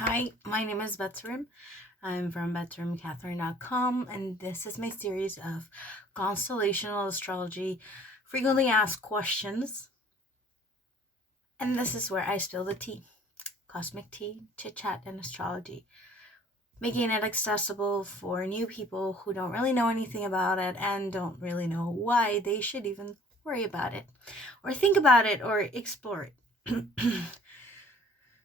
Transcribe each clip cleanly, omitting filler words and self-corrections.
Hi, my name is Betsarim. I'm from betsarimcatherine.com, and this is my series of Constellational Astrology frequently asked questions. And this is where I spill the tea, cosmic tea, chit chat, and astrology, making it accessible for new people who don't really know anything about it and don't really know why they should even worry about it, or think about it, or explore it.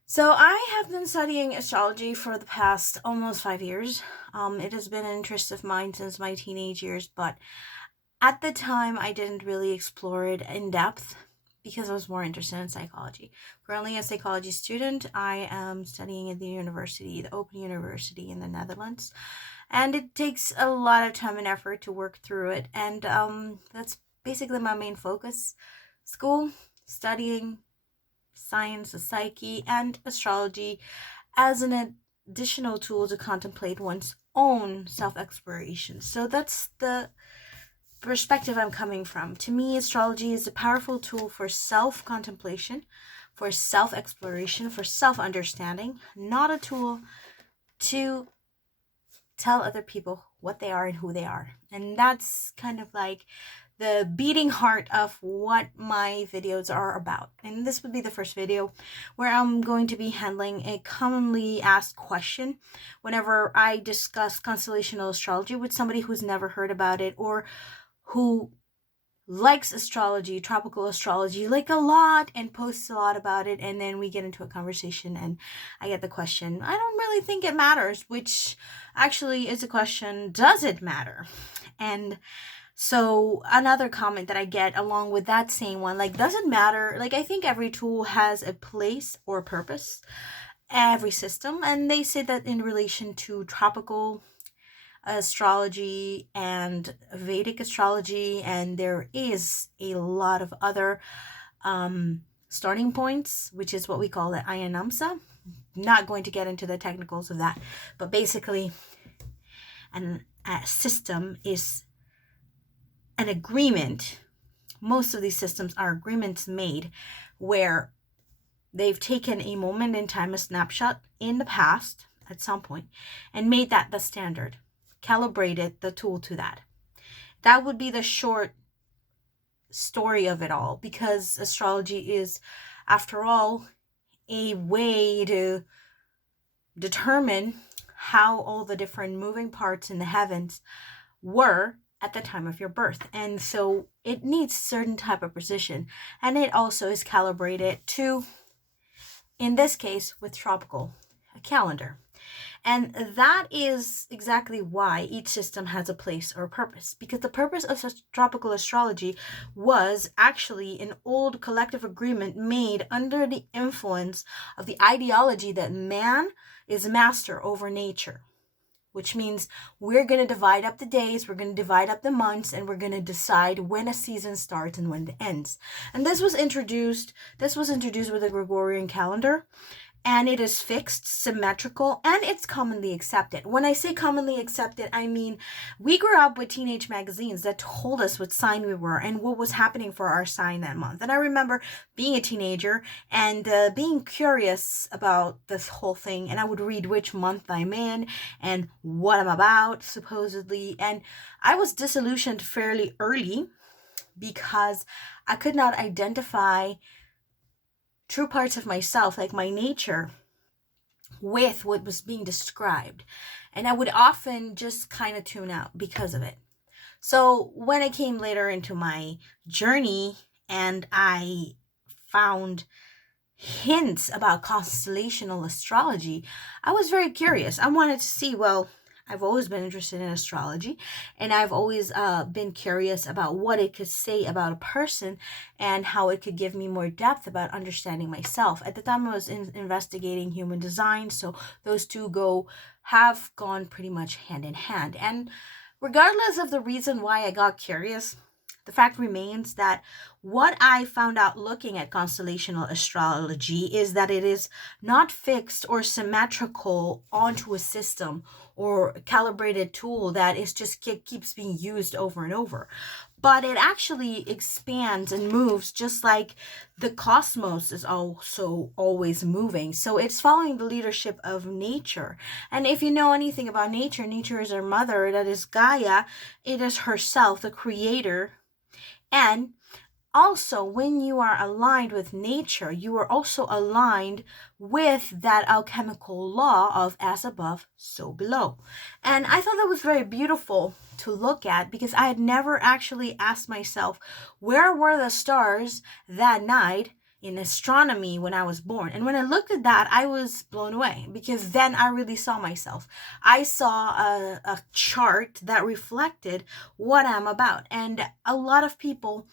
So I have been studying astrology for the past almost 5 years. It has been an interest of mine since my teenage years, but at the time I didn't really explore it in depth because I was more interested in psychology. Currently a psychology student, I am studying at the Open University in the Netherlands, and it takes a lot of time and effort to work through it, and that's basically my main focus: school, studying science, the psyche, and astrology as an additional tool to contemplate one's own self-exploration. So that's the perspective I'm coming from. To me, astrology is a powerful tool for self-contemplation, for self-exploration, for self-understanding, not a tool to tell other people what they are and who they are. And that's kind of like the beating heart of what my videos are about. And this would be the first video where I'm going to be handling a commonly asked question whenever I discuss constellational astrology with somebody who's never heard about it, or who likes astrology, tropical astrology, like a lot, and posts a lot about it, and then we get into a conversation and I get the question, I don't really think it matters, which actually is a question, does it matter? And so another comment that I get along with that same one, like, does it matter? Like, I think every tool has a place or purpose, every system, and they say that in relation to tropical astrology and Vedic astrology, and there is a lot of other starting points, which is what we call the Ayanamsa. Not going to get into the technicals of that, but basically a system is an agreement. Most of these systems are agreements made where they've taken a moment in time, a snapshot in the past at some point, and made that the standard, calibrated the tool to that. That would be the short story of it all, because astrology is, after all, a way to determine how all the different moving parts in the heavens were at the time of your birth. And so it needs certain type of precision, and it also is calibrated to, in this case, with tropical, a calendar. And that is exactly why each system has a place or a purpose, because the purpose of tropical astrology was actually an old collective agreement made under the influence of the ideology that man is master over nature, which means we're going to divide up the days, we're going to divide up the months, and we're going to decide when a season starts and when it ends. And this was introduced with the Gregorian calendar, and it is fixed, symmetrical, and it's commonly accepted. When I say commonly accepted, I mean we grew up with teenage magazines that told us what sign we were and what was happening for our sign that month. And I remember being a teenager and being curious about this whole thing, and I would read which month I'm in and what I'm about, supposedly. And I was disillusioned fairly early because I could not identify true parts of myself, like my nature, with what was being described. And I would often just kind of tune out because of it. So when I came later into my journey and I found hints about constellational astrology, I was very curious. I wanted to see, well, I've always been interested in astrology, and I've always been curious about what it could say about a person and how it could give me more depth about understanding myself. At the time, I was investigating human design, so those two have gone pretty much hand in hand. And regardless of the reason why I got curious, the fact remains that what I found out looking at constellational astrology is that it is not fixed or symmetrical onto a system or a calibrated tool that is just keeps being used over and over, but it actually expands and moves just like the cosmos is also always moving. So it's following the leadership of nature. And if you know anything about nature, nature is our mother, that is Gaia. It is herself, the creator. And also, when you are aligned with nature, you are also aligned with that alchemical law of as above, so below. And I thought that was very beautiful to look at, because I had never actually asked myself, where were the stars that night in astronomy when I was born? And when I looked at that, I was blown away, because then I really saw myself. I saw a chart that reflected what I'm about. And a lot of people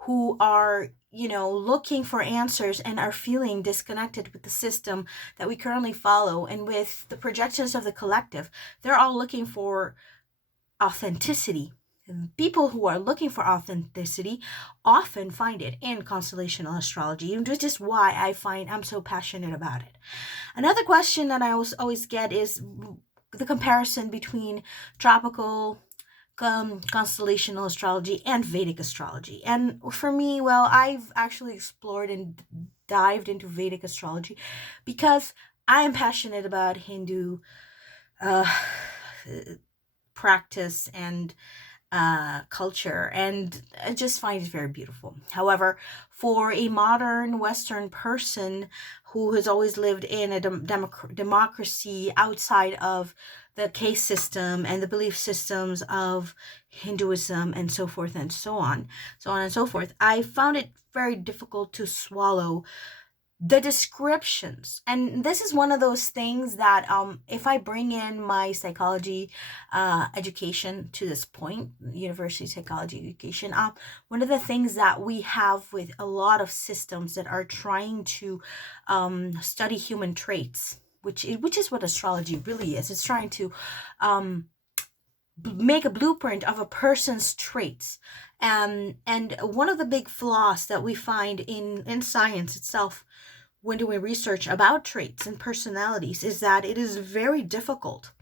who are, looking for answers and are feeling disconnected with the system that we currently follow and with the projections of the collective, they're all looking for authenticity. People who are looking for authenticity often find it in constellational astrology, which is why I'm so passionate about it. Another question that I always get is the comparison between tropical constellational astrology and Vedic astrology. And for me, well, I've actually explored and dived into Vedic astrology because I am passionate about Hindu practice and culture, and I just find it very beautiful. However, for a modern Western person who has always lived in a democracy outside of the caste system and the belief systems of Hinduism and so forth and so on and so forth, I found it very difficult to swallow the descriptions. And this is one of those things that if I bring in my psychology education to this point, university psychology education, one of the things that we have with a lot of systems that are trying to study human traits, which is what astrology really is. It's trying to make a blueprint of a person's traits. And one of the big flaws that we find in science itself when doing research about traits and personalities is that it is very difficult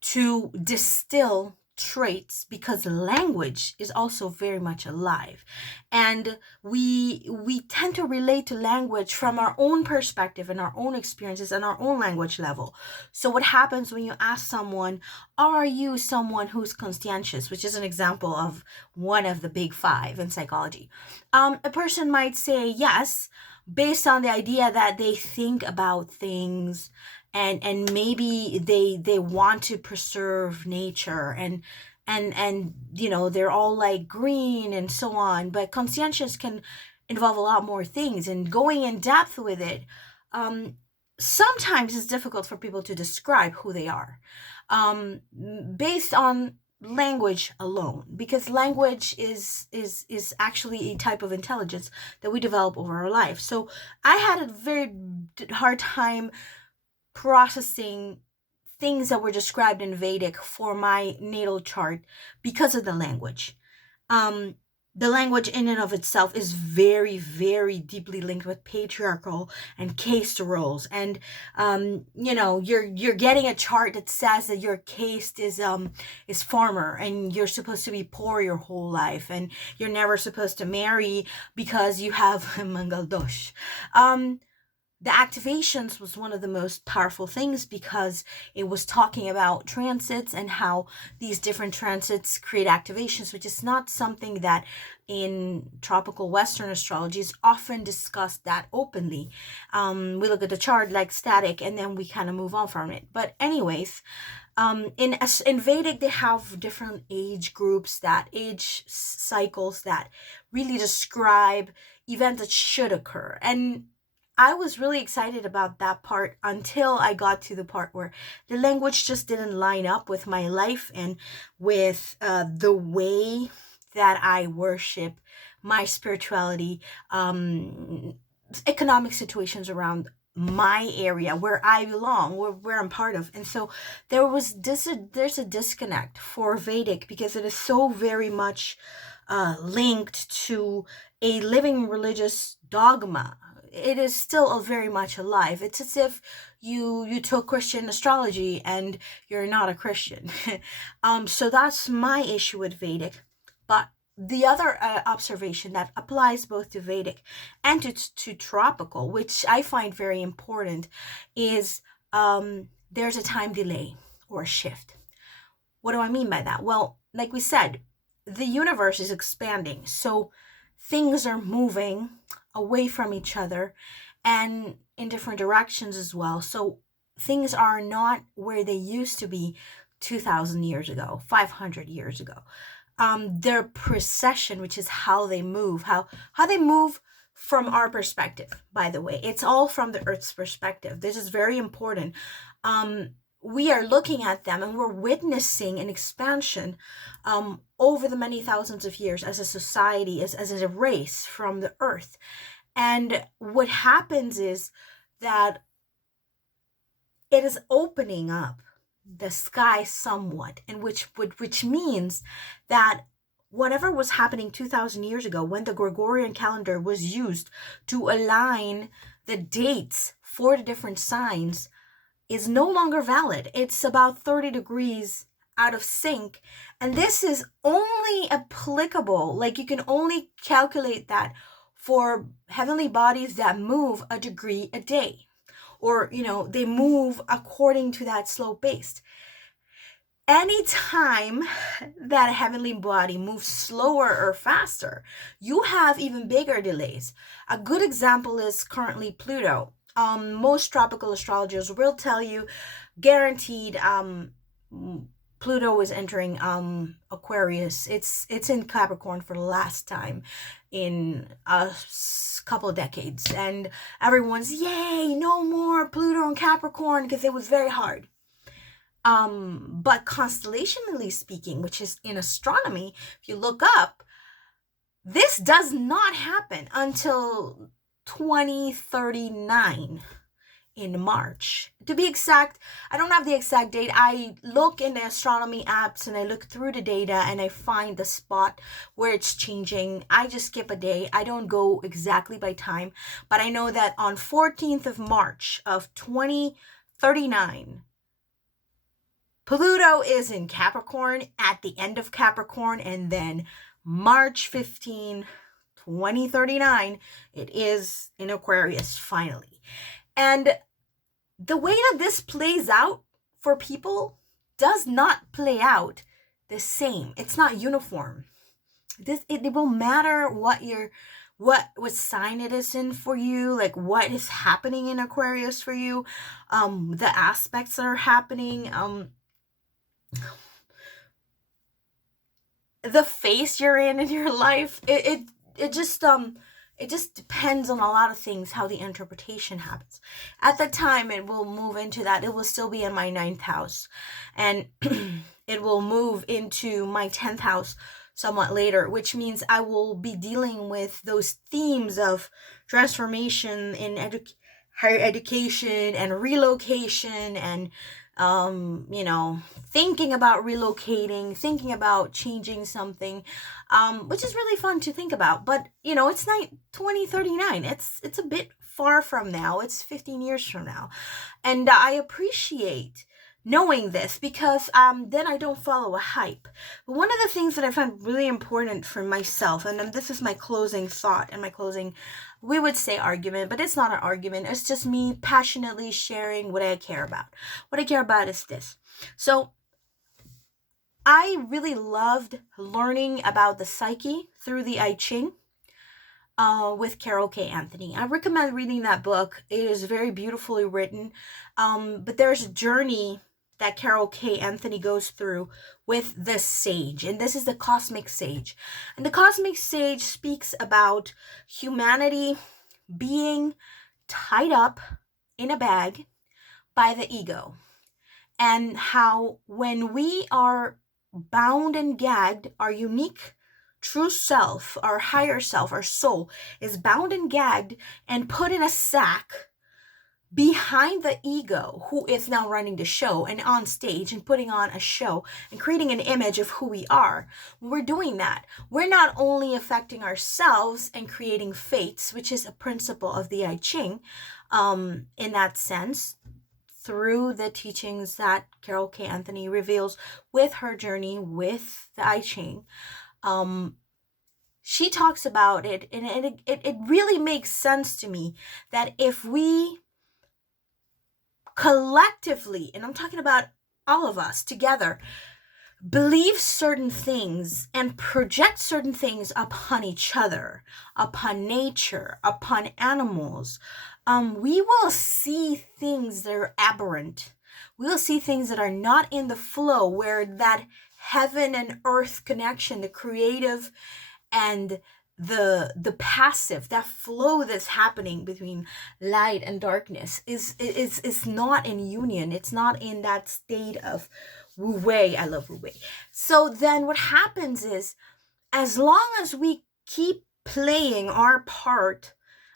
to distill traits, because language is also very much alive, and we tend to relate to language from our own perspective and our own experiences and our own language level. So what happens when you ask someone, are you someone who's conscientious, which is an example of one of the big five in psychology, a person might say yes, based on the idea that they think about things, and maybe they want to preserve nature, and they're all like green and so on. But conscientious can involve a lot more things, and going in depth with it sometimes it's difficult for people to describe who they are based on language alone, because language is actually a type of intelligence that we develop over our life. So I had a very hard time processing things that were described in Vedic for my natal chart because of the language. The language in and of itself is very, very deeply linked with patriarchal and caste roles. And you're getting a chart that says that your caste is farmer, and you're supposed to be poor your whole life, and you're never supposed to marry because you have Mangal Dosh. The activations was one of the most powerful things, because it was talking about transits and how these different transits create activations, which is not something that in tropical Western astrology is often discussed that openly. We look at the chart like static, and then we kind of move on from it. But anyways, in Vedic, they have different age groups, age cycles that really describe events that should occur. And I was really excited about that part until I got to the part where the language just didn't line up with my life and with the way that I worship, my spirituality, economic situations around my area where I belong, where I'm part of. And so there's a disconnect for Vedic, because it is so very much linked to a living religious dogma. It is still very much alive. It's as if you took Christian astrology and you're not a Christian. So that's my issue with Vedic. But the other observation that applies both to Vedic and to tropical, which I find very important, is there's a time delay or a shift. What do I mean by that? Well, like we said, the universe is expanding, so things are moving away from each other and in different directions as well. So things are not where they used to be 2,000 years ago, 500 years ago. Their precession, which is how they move, how they move from our perspective, by the way. It's all from the Earth's perspective. This is very important. We are looking at them and we're witnessing an expansion over the many thousands of years as a society, as a race from the Earth. And what happens is that it is opening up the sky somewhat, and which means that whatever was happening 2,000 years ago when the Gregorian calendar was used to align the dates for the different signs is no longer valid. It's about 30 degrees out of sync, and this is only applicable, like you can only calculate that for heavenly bodies that move a degree a day, or they move according to that slope based. Anytime that a heavenly body moves slower or faster, you have even bigger delays. A good example is currently Pluto. Most tropical astrologers will tell you, guaranteed, Pluto is entering Aquarius. It's in Capricorn for the last time in a couple of decades, and everyone's yay, no more Pluto and Capricorn, because it was very hard. But constellationally speaking, which is in astronomy, if you look up, this does not happen until 2039 in March. To be exact, I don't have the exact date. I look in the astronomy apps and I look through the data and I find the spot where it's changing. I just skip a day. I don't go exactly by time, but I know that on 14th of March of 2039, Pluto is in Capricorn at the end of Capricorn, and then March 15, 2039, it is in Aquarius finally. And the way that this plays out for people does not play out the same. It's not uniform. It will matter what sign it is in for you, like what is happening in Aquarius for you, the aspects that are happening, the phase you're in your life. It just depends on a lot of things how the interpretation happens. At the time it will move into that, it will still be in my 9th house, and it will move into my 10th house somewhat later, which means I will be dealing with those themes of transformation in higher education and relocation, and thinking about relocating, thinking about changing something, which is really fun to think about. But, it's not 2039. It's a bit far from now. It's 15 years from now. And I appreciate knowing this, because then I don't follow a hype. But one of the things that I find really important for myself, and this is my closing thought and my closing, we would say argument, but it's not an argument. It's just me passionately sharing what I care about. What I care about is this. So I really loved learning about the psyche through the I Ching with Carol K. Anthony. I recommend reading that book. It is very beautifully written, but there's a journey that Carol K. Anthony goes through with the sage, and this is the cosmic sage. And the cosmic sage speaks about humanity being tied up in a bag by the ego, and how when we are bound and gagged, our unique true self, our higher self, our soul, is bound and gagged and put in a sack behind the ego who is now running the show and on stage and putting on a show and creating an image of who we are, when we're doing that, we're not only affecting ourselves and creating fates, which is a principle of the I Ching, in that sense, through the teachings that Carol K. Anthony reveals with her journey with the I Ching. She talks about it, and it really makes sense to me that if we collectively, and I'm talking about all of us together, believe certain things and project certain things upon each other, upon nature, upon animals, we will see things that are aberrant. We will see things that are not in the flow, where that heaven and earth connection, the creative and the passive, that flow that's happening between light and darkness is not in union. It's not in that state of Wu Wei. I love Wu Wei. So then what happens is, as long as we keep playing our part,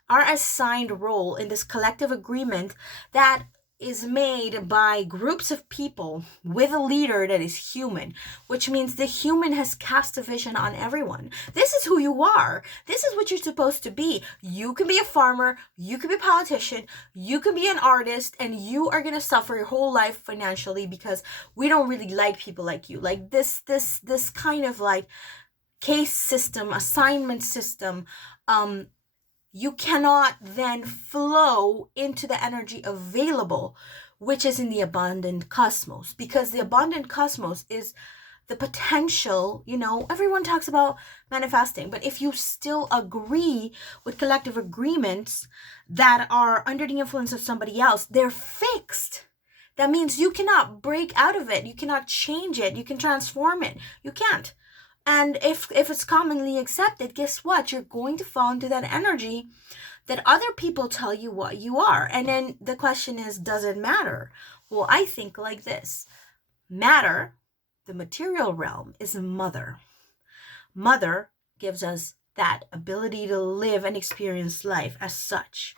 our assigned role in this collective agreement that is made by groups of people with a leader that is human, which means the human has cast a vision on everyone. This is who you are. This is what you're supposed to be. You can be a farmer, you can be a politician, you can be an artist, and you are going to suffer your whole life financially because we don't really like people like you. Like this kind of like case system, assignment system, you cannot then flow into the energy available, which is in the abundant cosmos, because the abundant cosmos is the potential. Everyone talks about manifesting, but if you still agree with collective agreements that are under the influence of somebody else, they're fixed. That means you cannot break out of it. You cannot change it. You can transform it. You can't. And if it's commonly accepted, guess what? You're going to fall into that energy that other people tell you what you are. And then the question is, does it matter? Well, I think like this. Matter, the material realm, is mother. Mother gives us that ability to live and experience life as such.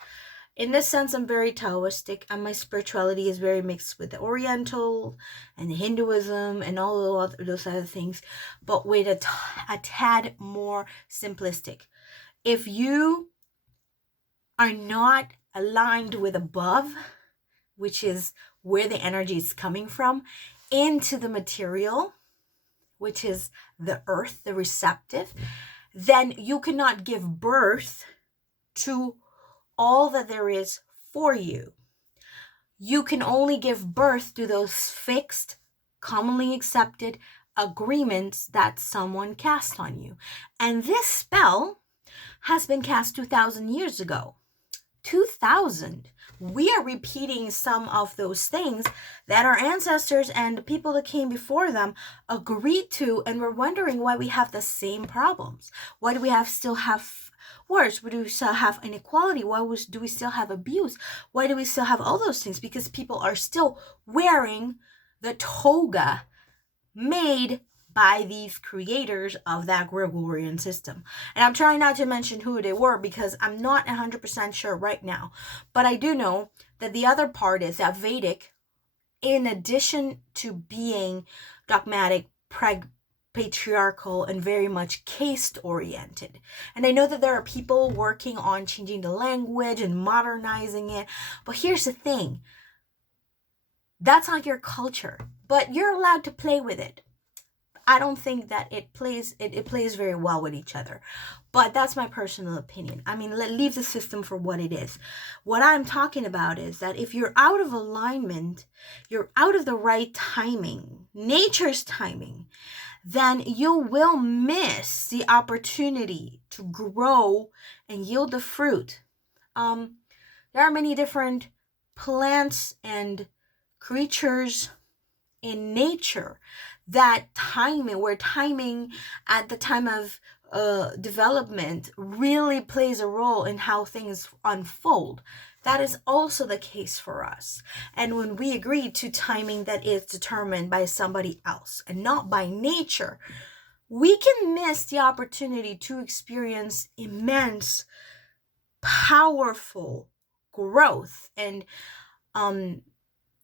In this sense, I'm very Taoistic, and my spirituality is very mixed with the Oriental and the Hinduism and all those other things, but with a tad more simplistic. If you are not aligned with above, which is where the energy is coming from, into the material, which is the earth, the receptive, then you cannot give birth to all that there is for you. You can only give birth to those fixed, commonly accepted agreements that someone cast on you. And this spell has been cast 2,000 years ago. 2,000. We are repeating some of those things that our ancestors and the people that came before them agreed to, and we're wondering why we have the same problems. Why do we still have wars? Why do we still have inequality? Why do we still have abuse? Why do we still have all those things? Because people are still wearing the toga made by these creators of that Gregorian system. And I'm trying not to mention who they were because I'm not 100% sure right now. But I do know that the other part is that Vedic, in addition to being dogmatic, patriarchal, and very much caste oriented. And I know that there are people working on changing the language and modernizing it. But here's the thing. That's not your culture, but you're allowed to play with it. I don't think that it plays very well with each other. But that's my personal opinion. I mean, leave the system for what it is. What I'm talking about is that if you're out of alignment, you're out of the right timing, nature's timing, then you will miss the opportunity to grow and yield the fruit. There are many different plants and creatures in nature that timing at the time of development really plays a role in how things unfold. That is also the case for us. And when we agree to timing that is determined by somebody else and not by nature, we can miss the opportunity to experience immense, powerful, growth. And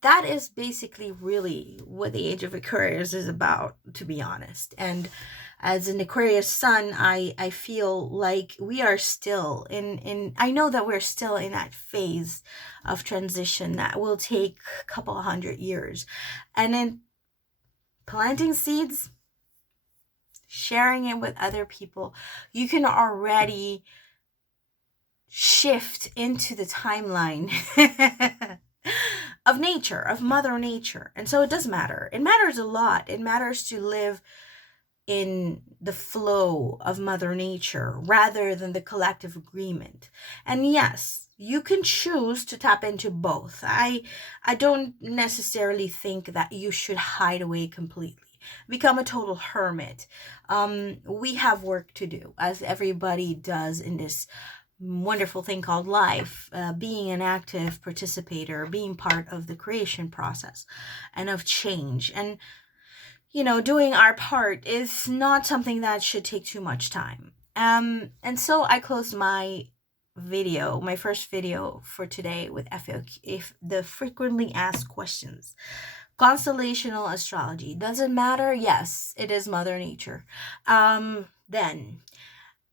that is basically really what the age of Aquarius is about, to be honest. And as an Aquarius sun, I feel like we are still in I know that we're still in that phase of transition that will take a couple 100 years. And then planting seeds, sharing it with other people, you can already shift into the timeline of nature, of Mother Nature. And so it does matter. It matters a lot. It matters to live in the flow of Mother Nature rather than the collective agreement. And yes, you can choose to tap into both. I don't necessarily think that you should hide away completely, become a total hermit. We have work to do, as everybody does in this wonderful thing called life, being an active participator, being part of the creation process and of change. And, you know, doing our part is not something that should take too much time. And so I closed my video, my first video for today with if the frequently asked questions. Constellational astrology, does it matter? Yes, it is Mother Nature. Then,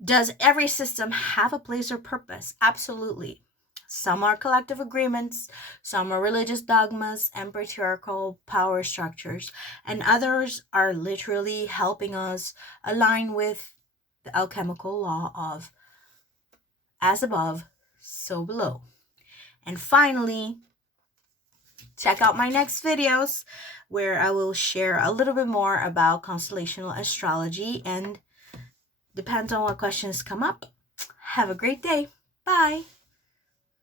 does every system have a place or purpose? Absolutely. Some are collective agreements, some are religious dogmas and patriarchal power structures, and others are literally helping us align with the alchemical law of as above, so below. And finally, check out my next videos where I will share a little bit more about constellational astrology, and depends on what questions come up. Have a great day. Bye.